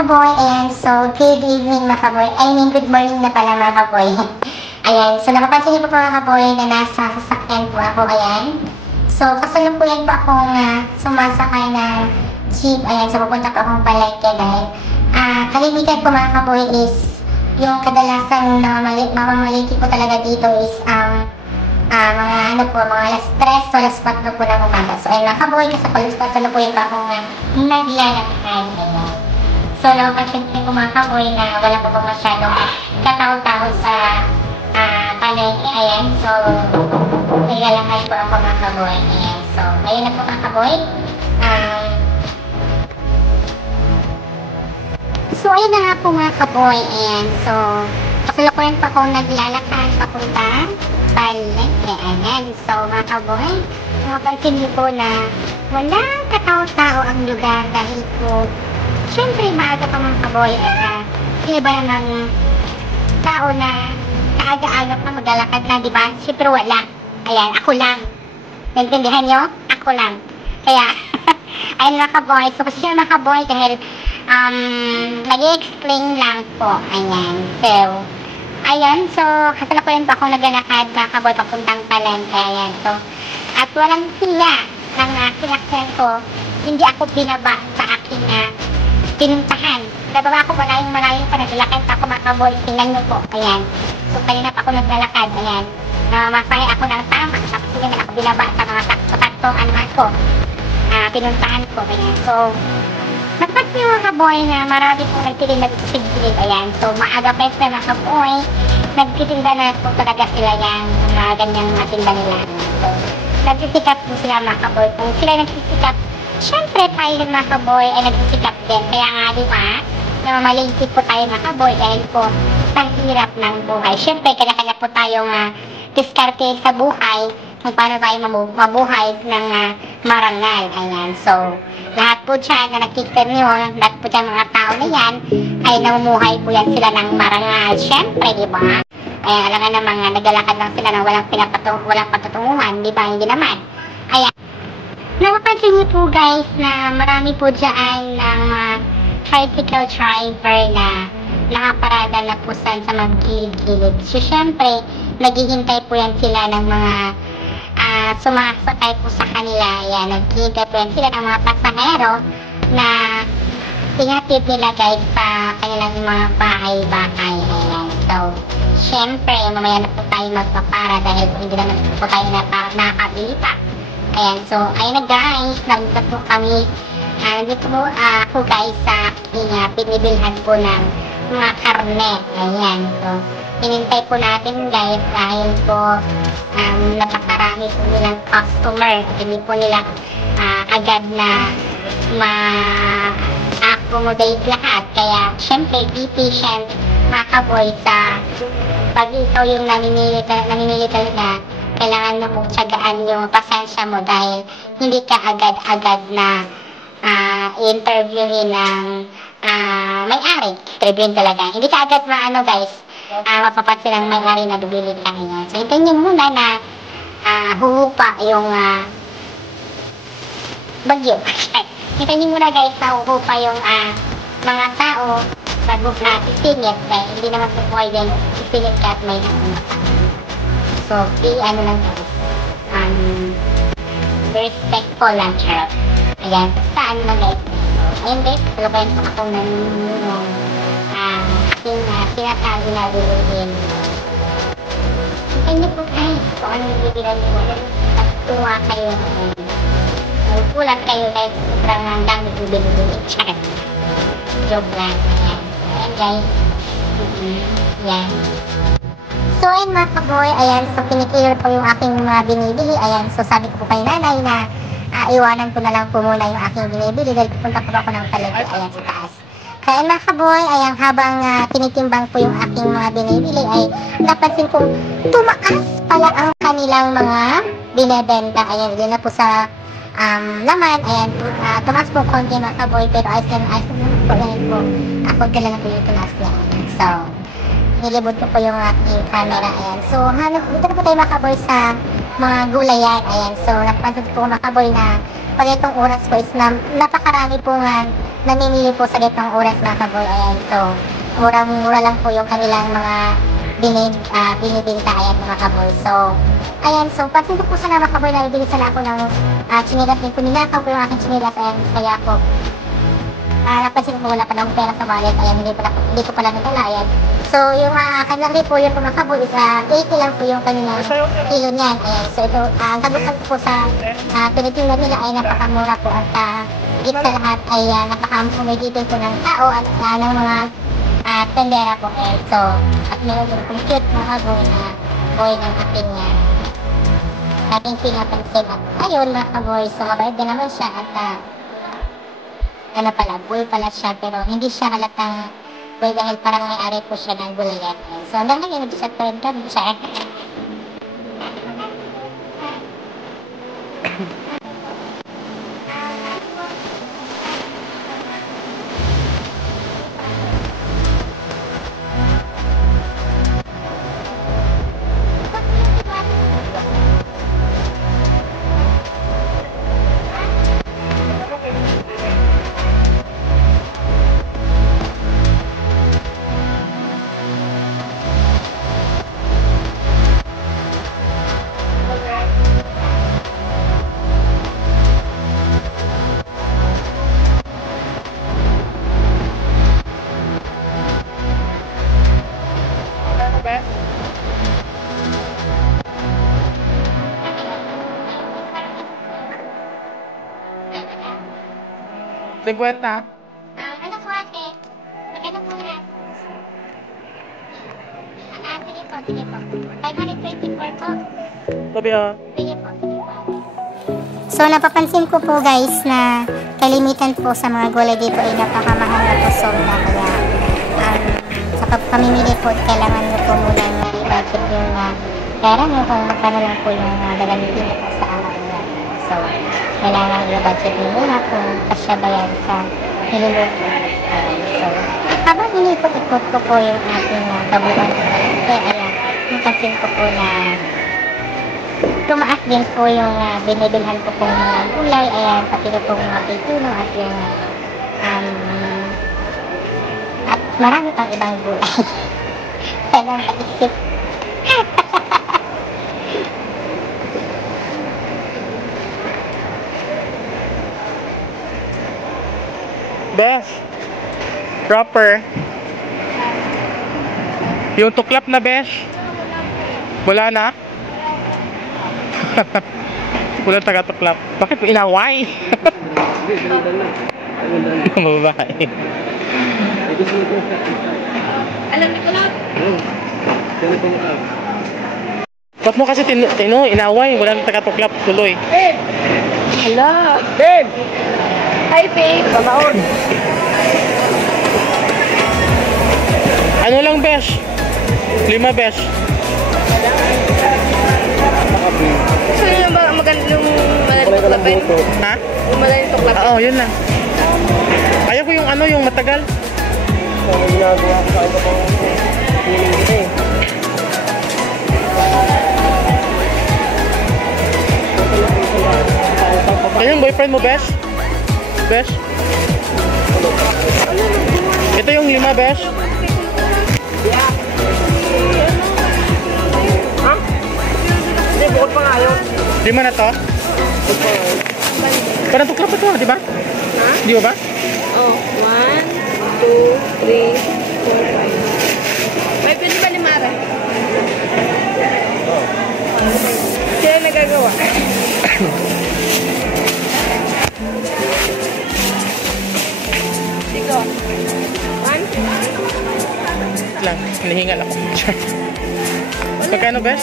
kaboy, ayan, so, good evening mga kaboy. I mean, good morning na pala mga kaboy. Ayan, so, napapansin niyo po mga kaboy na nasa sasakyan po ako, ayan. So, kasalukuyan po akong sumasakay ng jeep, ayan, so, pupunta po akong Palengke dahil kalimitan po mga kaboy is yung kadalasang mamamaliki po talaga dito is mga alas 3 o alas 4 po ng umaga. So, ayun mga kaboy, kasalukuyan pa akong naglalakad, ayan. So, napapansin ko mga kaboy na wala po po masyadong katao-tao sa Palengke, ayan. So, naglalakad po ako mga kaboy, ayan. So, ngayon na po mga kaboy. So, ayun na nga po mga kaboy, ayan. So, kasalukuyan pa akong naglalakad papunta Palengke, ayan. So, mga kaboy, napapansin niyo po na walang katao-tao ang lugar dahil po siyempre, maaga pa mga kaboy at iba namang tao na kaaga-aga pa maglalakad na, di ba? Siyempre wala. Ayan, ako lang. Naintindihan nyo? Ako lang. Kaya, ayun mga kaboy. So, kasi mga kaboy dahil nag-i-explain lang po. Ayan. So, ayan. So, kasalukuyan pa akong naglalakad mga kaboy papuntang Palengke. Ayan. So, at walang hiya ng sinakyan ko. Hindi ako binaba sa aking pinuntahan. Nababa ako malayong pa, naglalakad pa ako mga kaboy. Tingnan nyo po, ayan. So, kanina pa ako naglalakad, ayan. Masaya ako ng tama, tapos hindi na ako binaba sa mga sakto-saktong ko. Pinuntahan ko, ayan. So, napansin nyo mga kaboy na marami pong nagtitinda dito sa gilid, ayan. So, maaga pa yung mga kaboy, nagtitinda na po talaga sila yan, mga ganyang matinda nila. So, nagsisikap po sila mga kaboy. Kung sila nagsisikap, siyempre tayo mga kaboy ay nagsisikap din. Kaya nga di ba, namamalingkit po tayo mga kaboy dahil po sa hirap ng buhay. Siyempre, kanya-kanya po tayong diskarte sa buhay kung paano tayo mabuhay ng marangal. Ayan. So, lahat po dyan na nakikita nyo, lahat po dyan mga tao na yan, ay namumuhay po yan sila ng marangal. Siyempre, di ba? Kaya alam nga naman naglalakad lang sila ng walang patutunguhan. Di ba? Hindi naman. Ayan. Napapansin niyo po guys na marami po dyan ng tricycle driver na nakaparada na po sa mga gilid-gilid. So, syempre, naghihintay po yan sila ng mga sumasakay po sa kanila. Yan, naghihintay po yan sila ng mga pasahero na tinatid nila guys sa kanilang mga bahay-bahay. Ayan. So, syempre, mamaya na po tayo magpapara dahil hindi naman po tayo nakakabili pa. Ayan, so, ayun na guys, nandito po kami, dito po ako guys sa pinibilhan po ng mga karne. Ayan, so, hinintay po natin guys dahil po napakarami po nilang customer. Hindi po nila agad na ma-accommodate lahat. Kaya, syempre, be patient mga kaboy sa pag ikaw yung namimili talaga. Kailangan mo tsagaan yung pasensya mo dahil hindi ka agad-agad na interviewin ng may-ari. Interviewin talaga. Hindi ka agad guys, mapapansin ng may-ari na bibili ka. So, hintayin nyo muna na huhupa yung bagyo. Hintayin nyo muna guys na huhupa yung mga tao bago na sisingit. Dahil hindi naman po pwede sisingit ka at may nakunta. So, lang respectful lang, charot. Ayan, saan lang guys. Ayun guys, talabayan po akong naninong aking sinasabi na bibilihin. Hintayin niyo po guys kung anong bibilihan niyo. Nagtuwa kayo. Nagpulat kayo guys. Sobrang hanggang bibilihin. Charot. Joke lang. Ayan. Ayan guys. Ayan. So, ayun mga kaboy, ayan, so pinikil po yung aking mga binibili, ayan, so sabi ko po kay nanay na iwanan ko na lang po muna yung aking binibili dahil pupunta po ako ng Palengke, ayan, sa taas. Kaya mga kaboy, ayan, habang tinitimbang po yung aking mga binibili, ay napansin ko, tumaas pala ang kanilang mga binibenta, ayan, yun na po sa laman, ayan, tumaas po konti mga kaboy, pero ayos lang po, ayan po, ako ka lang po yung tumaas niya, so, nilibot ko po yung aking camera, ayan. So, dito na po tayo makaboy sa mga gulayan, ayan. So, napansin po makaboy na pag itong oras po is napakarami po nga namimili po sa gitong oras mga kaboy. Ayan, so murang-mura lang po yung kanilang mga binibinta. Ayan mga kaboy. So, ayan, so pansin ko po sana mga kaboy na ibili sana ako ng chinilas din po. Ninakaw po yung aking chinilas. Ayan, kaya po napansin ko wala pa lang pera sa wallet. Ayan, hindi ko pala nadala. Ayan. So, yung kanilang repolyo po mga kaboy is 80 lang po yung kanilang kilo niyan. Ayan, so ito, ang kagustuhan ko po sa tinitingnan nila ay napakamura po at higit sa lahat ay napaka-umidipin po ng tao at ng mga tendera po. Ayan, so, at meron din pong cute mga kaboy na boy ng ating ating pinapansin. At ayun mga kaboy, so mabait din naman siya at ano pala, bull pala siya pero hindi siya halatang bull dahil parang may-ari po siya ng gulayan. So hanggang ngayon, sa third job siya. Sigwenta. Ano po ate? Magkano po na? Sige po, sige po. 524 po. Sabi Sige po, sige po. So, napapansin ko po guys na kalimitan po sa mga gulay dito ay napakamahal na po sobra. Kaya sa pagpamimili po, kailangan nyo po muna i-budget yung pera nyo kung magkano lang po yung gagamitin nyo sa araw nyo. So, kailangan i-budget nyo muna kung kasya ba yan sa niluluto. So, habang inipot-ipot ko po yung ating kabuuan ng palengke, ayan, napansin ko po na tumaas din po yung binibilhan ko pong mga gulay, ayan, pati ko pong mga pipino at yung at marami pang ibang gulay. Kailangan paisip. Best. Proper. Yung tuklap na besh. Wala na? Wala taga-tuklap. Bakit mo inaway? Mababae. Alam ko lang. Ba't mo kasi inaway? Wala nang taga-tuklap. Tuloy. Hala! Babe! Hi, babe! Pamaon! Ano lang besh? 5 besh. Gusto nyo ba maganda yung madaling tuklapin? Ha? Yung madaling tuklapin? Oo, yun lang. Ayaw ko yung ano, yung matagal. Ginagawa ko sa iba pang feeling ko eh. Yan yung boyfriend mo, Besh? Besh? Ito yung 5, Besh? Ha? Hindi, bukod pa nga yun. 5 na to? Parang tuklap pa to, di ba? Ha? Di ba ba? Oh, 1, 2, 3, 4, 5. May pwede ba limara? Sila nagagawa. Sige. 1. Lang, hinihingal ako. Pagkano, Besh?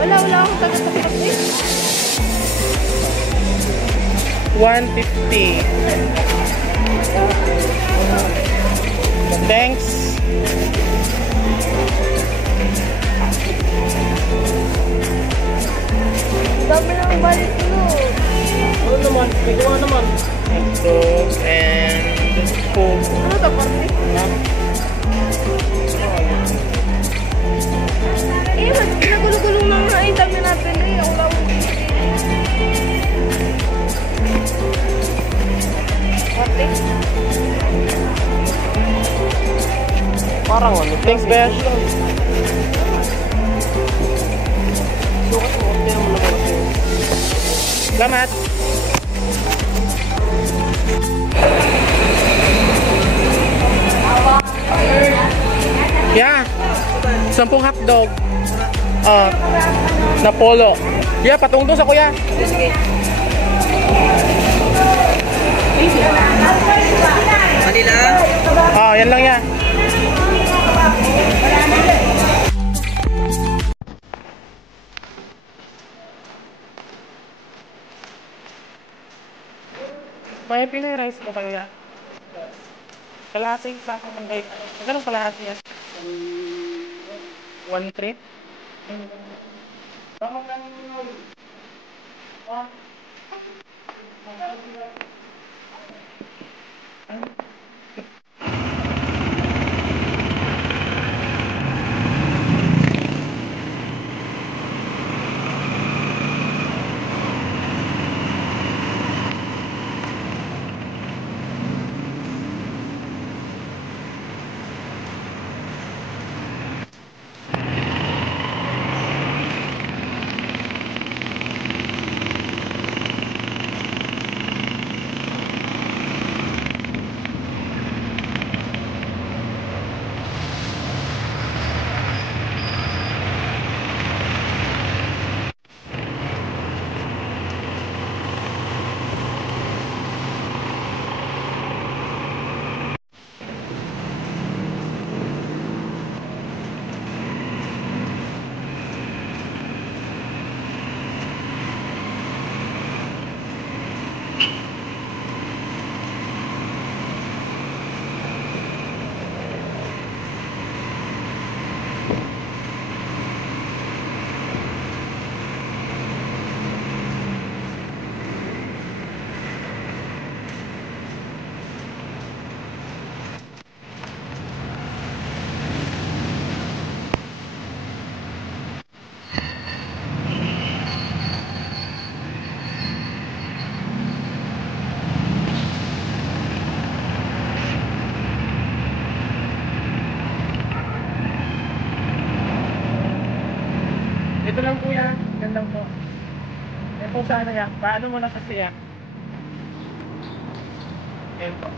Wala akong taga-tuklap eh. 150. Thanks. Dami na ang balik mo. Ano naman? May gawa naman. Ito, and food. Ano ito, pandi? Eh, mas pinagulo-gulo na nga yung dami natin eh. Wala akong ate. Parang ano. Thanks, Besh. Sukat mo. Hindi naman naman kasi. Salamat. Yeah. 10 hotdog. Na polo. Yeah, patung doon sa kuya. Manila? Yan lang yan. May Pinoy rice mo kaya? Kalahating sa akin ng guys. Magkano kalahati yan? 1-3? Tama lang yun. Ito lang kuya, yan lang po. Yan po sana yan. Paano mo na kasi yan? Yan po.